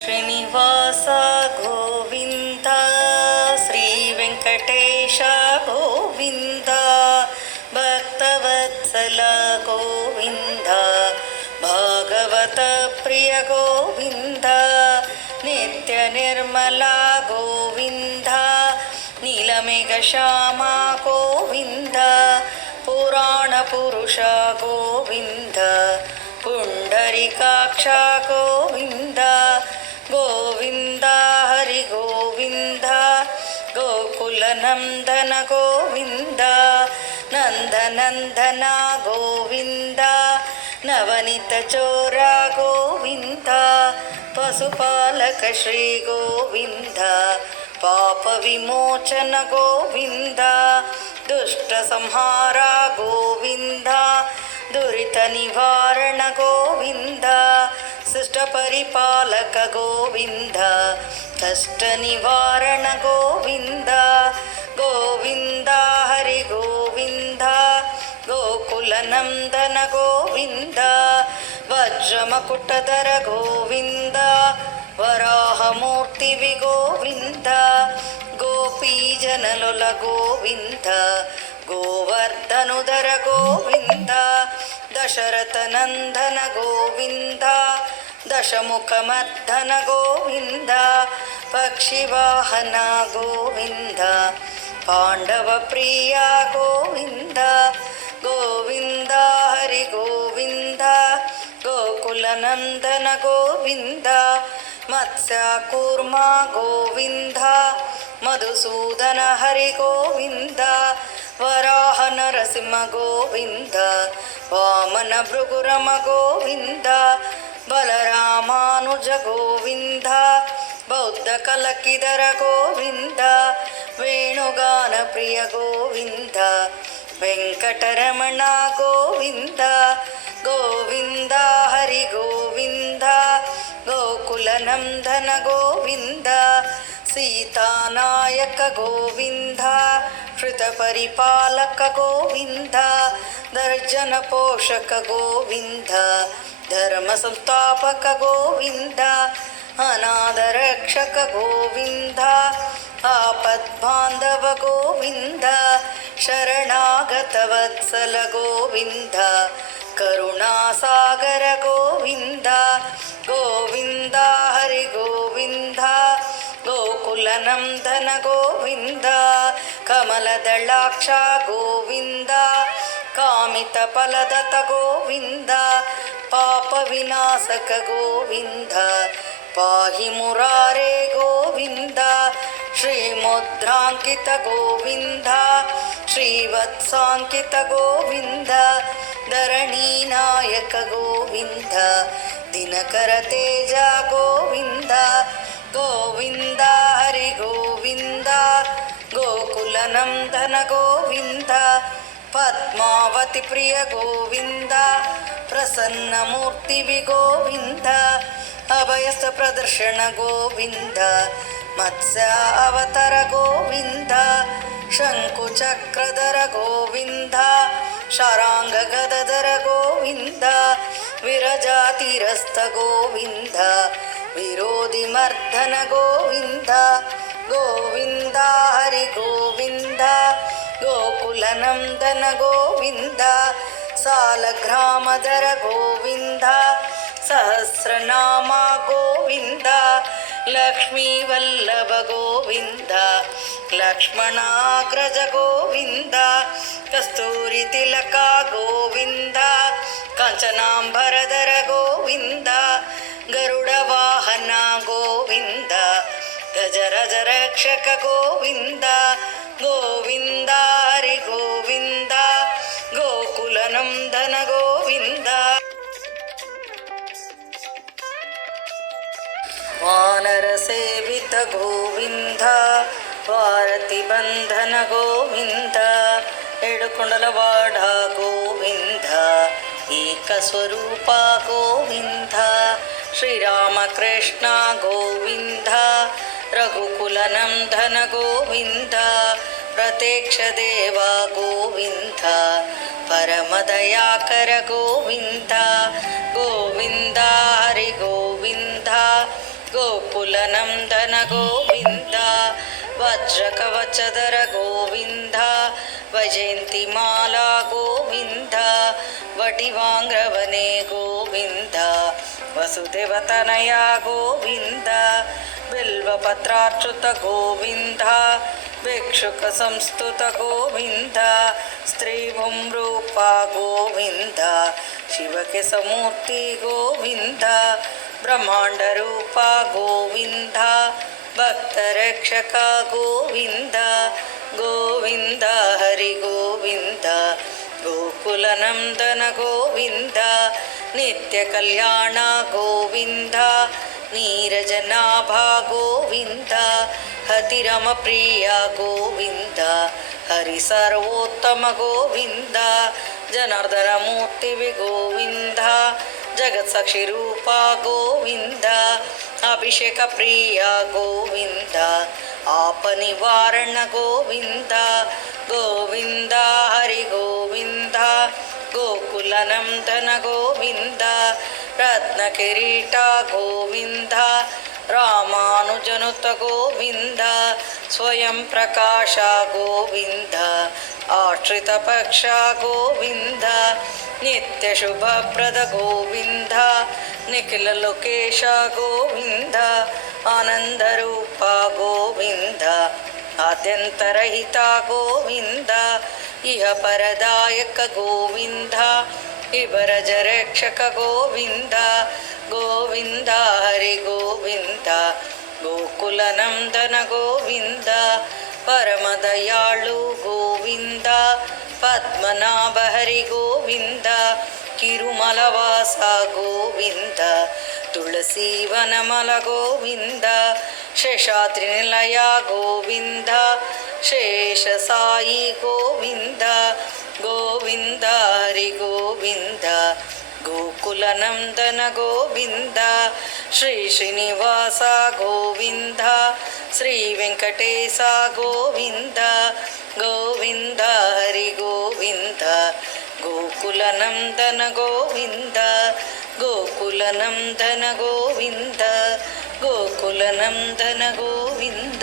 శ్రీనివాస గోవింద శ్రీ వెంకటేశ గోవింద భక్తవత్సల గోవింద భాగవత ప్రియ గోవింద నిత్య నిర్మల గోవింద నీలమేఘ శ్యామ గోవింద పురాణ పురుష గోవింద పుండరీకాక్ష గోవింద గోవింద హరి గోవింద గోకుల నందన గోవింద నందనందన గోవింద నవనిత చోర గోవింద పశుపాలక శ్రీ గోవింద పాప విమోచన గోవింద దుష్ట సంహార గోవింద దురిత నివారణ గోవింద శిష్ట పరిపాలక గోవింద కష్ట నివారణ గోవింద గోవింద హరి గోవింద గోకుల నందన గోవింద వజ్రమకుటధర గోవింద వరాహమూర్తివి గోవింద గోపీజనలుల గోవింద గోవర్ధనుధర గోవింద దశరథ నందన గోవింద దశముఖమర్ధన గోవింద పక్షివాహన గోవింద పాండవ ప్రియ గోవింద గోవింద హరి గోవింద గోకుల నందన గోవింద మత్స్య కూర్మ గోవింద మధుసూదన హరి గోవింద వరాహ నరసింహ గోవింద వామన భృగురమ గోవింద బలరామానుజ గోవింద బౌద్ధ కలకిదర గోవింద వేణుగాన ప్రియ గోవింద వెంకటరమణ గోవింద గోవింద హరి గోవింద గోకుల నందన గోవింద సీతానాయక గోవింద శ్రుత పరిపాలక గోవింద దర్జన పోషక గోవింద ధర్మ సంస్థాపక గోవింద అనాథ రక్షక గోవింద ఆపద్బాంధవ గోవింద శరణాగత వత్సల గోవింద కరుణాసాగర గోవింద గోవింద హరి గోవింద గోకుల నందన గోవింద కమలదళాక్ష గోవింద కామిత ఫలదత గోవింద పాప వినాశక గోవింద పాహి మురారే గోవింద శ్రీముద్రాంకిత గోవింద శ్రీవత్సాంకిత గోవింద ధరణీనాయక గోవింద దినకర తేజ గోవింద గోవింద హరి గోవింద గోకుల నందన గోవింద పద్మావతి ప్రియ గోవింద ప్రసన్నమూర్తివి గోవింద అభయస్థ ప్రదర్శన గోవింద మత్స్య అవతర గోవింద శంకు చక్రధర గోవింద శరాంగ గదధర గోవింద విరజాతిరస్థ గోవింద విరోధి మర్దన గోవింద గోవింద హరి గోవింద గోకుల నందన గోవింద సాలగ్రామధర గోవింద సహస్రనామ గోవింద లక్ష్మీ వల్లభ గోవింద లక్ష్మణాగ్రజ గోవింద కస్తూరి తిలక గోవింద కంచనాంబరధర గోవింద గరుడ వాహన గోవింద గజరజ రక్షక గోవింద గోవింద హరి గోవింద గోకుల నందన గోవింద వానర సేవిత గోవింద వారతి బంధన గోవింద ఏడుకొండలవాడ గోవింద ఏకస్వరూప గోవింద శ్రీరామకృష్ణ గోవింద రఘుకుల నందన గోవింద ప్రత్యక్ష దేవ గోవింద పరమదయాకర గోవింద గోవింద హరి గోవింద गोकुलनन्दन गोविन्द वज्रकवचधर गोविन्द वैजयन्तिमाला गोविन्द वटिवाङ्ग्रवने गोविन्द वसुदेवतनया गोविन्द बिल्वपत्राच्युत गोविन्द भिक्षुकसंस्तुत गोविन्द स्त्रीभूम्रूपा गोविन्द शिवकेशमूर्ति गोविन्द ब्रह्माण्डरूपा गोविन्द भक्तरक्षक गोविन्द गोविन्द हरि गोविन्द गोकुलनन्दन गोविन्द नित्यकल्याण गोविन्द नीरजनाभा गोविन्द हतिरमप्रिया गोविन्द हरिसर्वोत्तम गोविन्द जनार्दनमूर्तिवि गोविन्द जगत्साक्षिरूपा गोविन्द अभिषेकप्रिया गोविन्द आपनिवारण गोविन्द गोविन्द हरि गोविन्द गोकुलनन्दन गोविन्द रत्नकिरीटा गोविन्द रामानुजनुत गोविन्द स्वयं प्रकाश गोविन्द आश्रितपक्ष गोविन्द नित्यशुभप्रद गोविन्द निखिललोकेश गोविन्द आनन्दरूप गोविन्द आद्यन्तरहिता गोविन्द इह परदायक गोविन्द इवरजरक्षक गोविन्द गोविन्द हरि गोविन्द गोकुलनन्दन गोविन्द परमदयाळु गोविन्द पद्मनाभ हरि गोविन्द किरुमलवास गोविन्द तुलसीवनमल गोविन्द शेषाद्रिनिलय गोविन्द शेषसायि गोविन्द गोविन्द हरि गोविन्द गोकुलनन्दन गोविन्द श्रीश्रीनिवास गोविन्द श्रीवेङ्कटेश गोविन्द गोविन्द हरि गोविन्द गोकुलनन्दन गोविन्द गोकुलनन्दन गोविन्द गोकुलनन्दन गोविन्द।